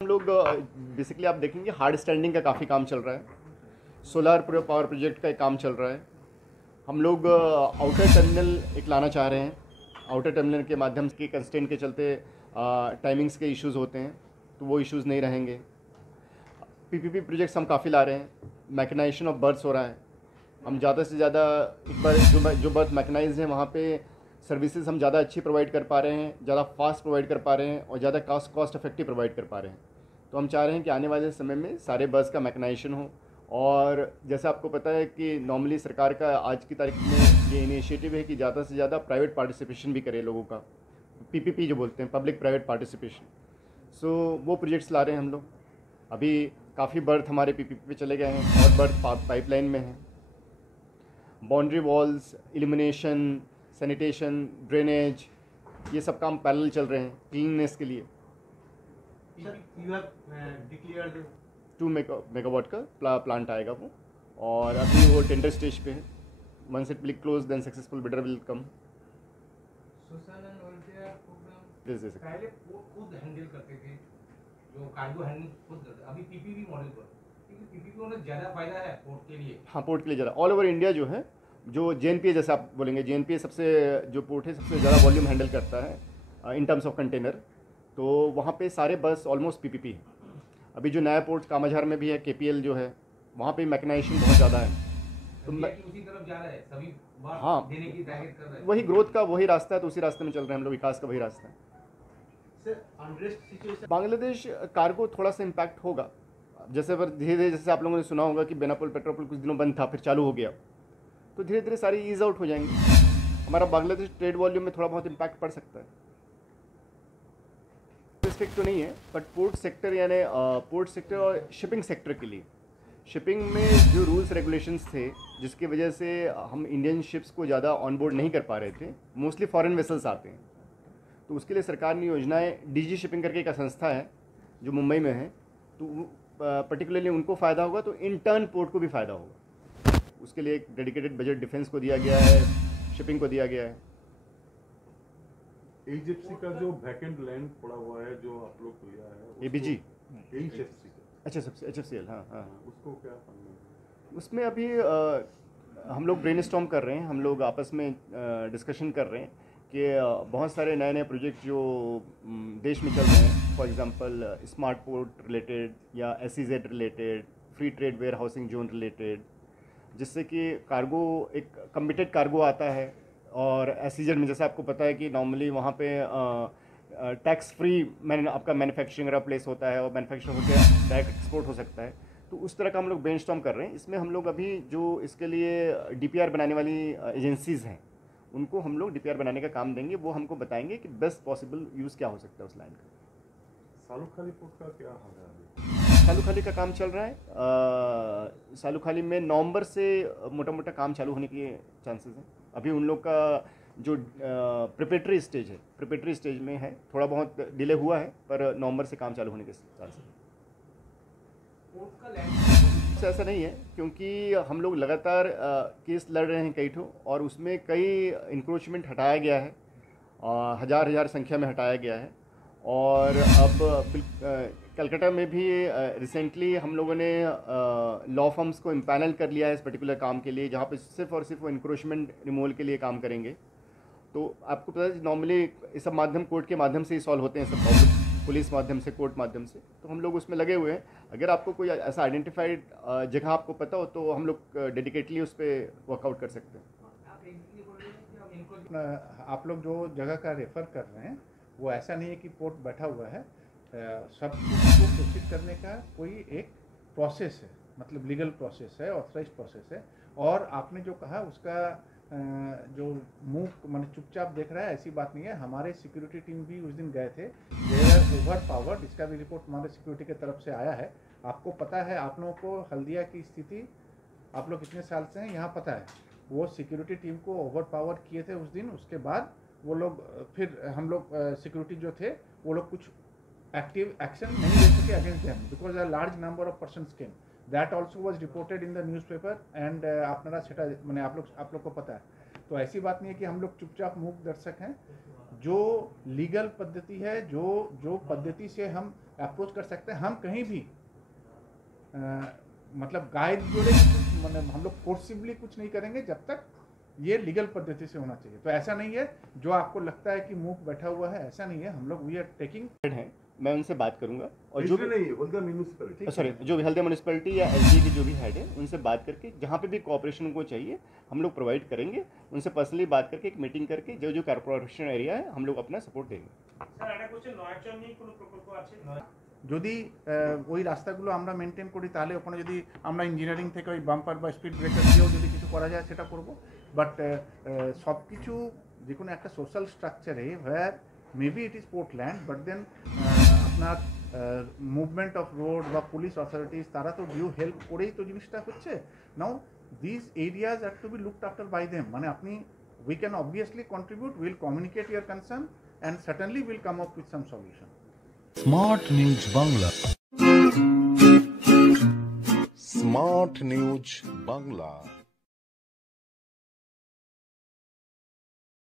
हम लोग बेसिकली आप देखेंगे हार्ड स्टैंडिंग का काफ़ी काम चल रहा है। सोलार पावर प्रोजेक्ट का एक काम चल रहा है। हम लोग आउटर टर्मिनल एक लाना चाह रहे हैं। आउटर टर्मिनल के माध्यम से कंस्ट्रेंट के चलते टाइमिंग्स के इश्यूज़ होते हैं, तो वो इश्यूज़ नहीं रहेंगे। पीपीपी प्रोजेक्ट्स हम काफ़ी ला रहे हैं। मैकेनाइजेशन ऑफ बर्थ्स हो रहा है। हम ज़्यादा से ज़्यादा एक बार जो बर्थ मैकेनाइज है वहाँ पे सर्विसेज हम ज़्यादा अच्छी प्रोवाइड कर पा रहे हैं, ज़्यादा फास्ट प्रोवाइड कर पा रहे हैं और ज़्यादा कॉस्ट इफेक्टिव प्रोवाइड कर पा रहे हैं। तो हम चाह रहे हैं कि आने वाले समय में सारे बस का मैकेनाइजेशन हो। और जैसे आपको पता है कि नॉर्मली सरकार का आज की तारीख में ये इनिशिएटिव है कि ज़्यादा से ज़्यादा प्राइवेट पार्टिसिपेशन भी करे लोगों का, पीपीपी जो बोलते हैं, पब्लिक प्राइवेट पार्टिसिपेशन। सो वो प्रोजेक्ट्स ला रहे हैं हम लोग। अभी काफ़ी बर्थ हमारे पीपीपी पे चले गए हैं और बर्थ पाइपलाइन में हैं। Boundary walls, illumination, sanitation, drainage, ये सब काम पैरेलल चल रहे हैं क्लीननेस के लिए। You have declared 2 मेगावाट का प्लांट आएगा वो, और अभी वो टेंडर स्टेज पे है। Once it will close then successful bidder will come. Social and welfare program जैसे पहले वो खुद हैंडल करते थे, जो कार्गो हैंडल खुद करते, अभी पीपीपी मॉडल पर, क्योंकि पीपीपी में ज़्यादा फायदा है पोर्ट के लिए। हाँ, पोर्ट के लिए ज़्यादा ऑल ओवर इंडिया जो है, जो जेएनपीए जैसे आप बोलेंगे, जेएनपीए सबसे जो पोर्ट है सबसे ज़्यादा वॉल्यूम हैंडल करता है इन टर्म्स ऑफ कंटेनर। तो वहाँ पे सारे बस ऑलमोस्ट पीपीपी है। अभी जो नया पोर्ट कामाझार में भी है, केपीएल जो है, वहाँ पे मैकेनाइजेशन बहुत ज़्यादा है। तो उसी तरफ जा रहा है, सभी बार हाँ, देने की ताकत कर रहा है। वही ग्रोथ का वही रास्ता है, तो उसी रास्ते में चल रहे हैं हम लोग, विकास का वही रास्ता है। Sir, unrest situation Bangladesh cargo थोड़ा सा इम्पैक्ट होगा। जैसे धीरे धीरे, जैसे आप लोगों ने सुना होगा कि बेनापोल पेट्रोपोल कुछ दिनों बंद था, फिर चालू हो गया, तो धीरे धीरे सारी ईज आउट हो जाएंगे। हमारा बांग्लादेश ट्रेड वॉल्यूम में थोड़ा बहुत इम्पैक्ट पड़ सकता है। स्ट्रिक्ट तो नहीं है, बट पोर्ट सेक्टर यानी पोर्ट सेक्टर और शिपिंग सेक्टर के लिए, शिपिंग में जो रूल्स रेगुलेशंस थे जिसकी वजह से हम इंडियन शिप्स को ज़्यादा ऑन बोर्ड नहीं कर पा रहे थे, मोस्टली फॉरेन वेसल्स आते हैं, तो उसके लिए सरकार ने योजनाएं, डीजी शिपिंग करके एक संस्था है जो मुंबई में है, तो पर्टिकुलरली उनको फ़ायदा होगा, तो इंटर्न पोर्ट को भी फ़ायदा होगा। उसके लिए एक डेडिकेटेड बजट डिफेंस को दिया गया है, शिपिंग को दिया गया है। एचएफसी का जो वैकेंट लैंड पड़ा हुआ है जो आप लोग को लिया है, एबीजी, एचएफसी का, अच्छा, सबसे एचएफसीएल, हाँ, उसको क्या करना है? उसमें अभी हम लोग ब्रेनस्टॉर्म कर रहे हैं, हम लोग आपस में डिस्कशन कर रहे हैं कि बहुत सारे नए नए प्रोजेक्ट जो देश में चल रहे हैं, for example smart port related या SEZ related, free trade warehousing zone related, जिससे कि कार्गो, एक कमिटेड कार्गो आता है। और एसईजेड में जैसे आपको पता है कि नॉर्मली वहाँ पे टैक्स फ्री आपका मैन्युफैक्चरिंग का प्लेस होता है और मैन्युफैक्चर होकर डायरेक्ट एक्सपोर्ट हो सकता है। तो उस तरह का हम लोग ब्रेनस्टॉर्म कर रहे हैं। इसमें हम लोग अभी जो इसके लिए डीपीआर बनाने वाली एजेंसीज़ हैं, उनको हम लोग डीपीआर बनाने का काम देंगे। वो हमको बताएंगे कि बेस्ट पॉसिबल यूज़ क्या हो सकता है उस लाइन का। सालुखाली पोर्ट का क्या हाल है अभी? सालुखाली का काम चल रहा है। सालुखाली में नवंबर से मोटा मोटा काम चालू होने के चांसेस हैं। अभी उन लोग का जो प्रिपरेटरी स्टेज है, प्रिपरेटरी स्टेज में है, थोड़ा बहुत डिले हुआ है, पर नवंबर से काम चालू होने के चांसेस हैं। पोर्ट का लैंड ऐसा नहीं है, क्योंकि हम लोग लगातार केस लड़ रहे हैं कई ठो, और उसमें कई इंक्रोचमेंट हटाया गया है, हज़ार संख्या में हटाया गया है। और अब कलकत्ता में भी रिसेंटली हम लोगों ने लॉ फर्म्स को इम्पैनल कर लिया है इस पर्टिकुलर काम के लिए, जहाँ पे सिर्फ और सिर्फ वो इंक्रोचमेंट रिमूवल के लिए काम करेंगे। तो आपको पता है नॉर्मली ये सब माध्यम कोर्ट के माध्यम से ही सॉल्व होते हैं सब प्रॉब्लम, पुलिस माध्यम से, कोर्ट माध्यम से। तो हम लोग उसमें लगे हुए हैं। अगर आपको कोई ऐसा आइडेंटिफाइड जगह आपको पता हो तो हम लोग डेडिकेटली उस पर वर्कआउट कर सकते हैं। आप लोग जो जगह का रेफ़र कर रहे हैं वो ऐसा नहीं है कि पोर्ट बैठा हुआ है। सब कुछ को प्रोसीड करने का कोई एक प्रोसेस है, मतलब लीगल प्रोसेस है, ऑथराइज प्रोसेस है। और आपने जो कहा उसका जो मुंह मैंने चुपचाप देख रहा है, ऐसी बात नहीं है। हमारे सिक्योरिटी टीम भी उस दिन गए थे, दे आर ओवर पावर्ड। इसका भी रिपोर्ट हमारे सिक्योरिटी की तरफ से आया है। आपको पता है, आप लोगों को हल्दिया की स्थिति, आप लोग कितने साल से हैं यहाँ, पता है। वो सिक्योरिटी टीम को ओवर पावर किए थे उस दिन। उसके बाद वो लोग, फिर हम लोग सिक्योरिटी जो थे वो लोग कुछ एक्टिव एक्शन नहीं ले सके against them, because a large number of persons came. That also was reported in the newspaper and आपनारा सेटा मैंने आप लोग को पता है। तो ऐसी बात नहीं है कि हम लोग चुपचाप मूक दर्शक हैं। जो लीगल पद्धति है, जो पद्धति से हम अप्रोच कर सकते हैं। हम कहीं भी मतलब गाइड जोड़े मतलब हम लोग फोर्सिबली कुछ नहीं करेंगे जब तक ये लीगल पद्धति से होना चाहिए। तो ऐसा नहीं है जो आपको लगता है कि मूक बैठा हुआ है, ऐसा नहीं है। हम लोग वी आर टेकिंग है, मैं उनसे बात करूंगा और जो नहीं हल्दिया म्यूनिसिपैलिटी सॉरी जो भी हल्दिया म्यूनिसपैलिटी या एसडी के जो भी हेड है उनसे बात करके जहाँ पे भी कोऑपरेशन को चाहिए हम लोग प्रोवाइड करेंगे। उनसे पर्सनली बात करके एक मीटिंग करके जो जो कॉर्पोरेशन एरिया है हम लोग अपना सपोर्ट देंगे। স্যার একটা কোশ্চেন নয়াচর নিয়ে কোনো প্রকল্প আছে? যদি ওই রাস্তাগুলো আমরা মেনটেন করি তাহলে ওখানে যদি আমরা ইঞ্জিনিয়ারিং থেকে ওই বাম্পার বা স্পিড ব্রেকার দিয়েও যদি কিছু করা যায় সেটা করব। বাট সব কিছু যে কোনো একটা সোশ্যাল স্ট্রাকচারে where maybe it is Portland but then আপনার মুভমেন্ট অফ রোড বা পুলিশ অথরিটিস তারা তো ডিউ হেল্প করেই তো জিনিসটা হচ্ছে। Now this areas are to be looked after by them, মানে আপনি we can obviously contribute, will communicate your concern and certainly will come up with some solution. Smart news Bangla, smart news Bangla.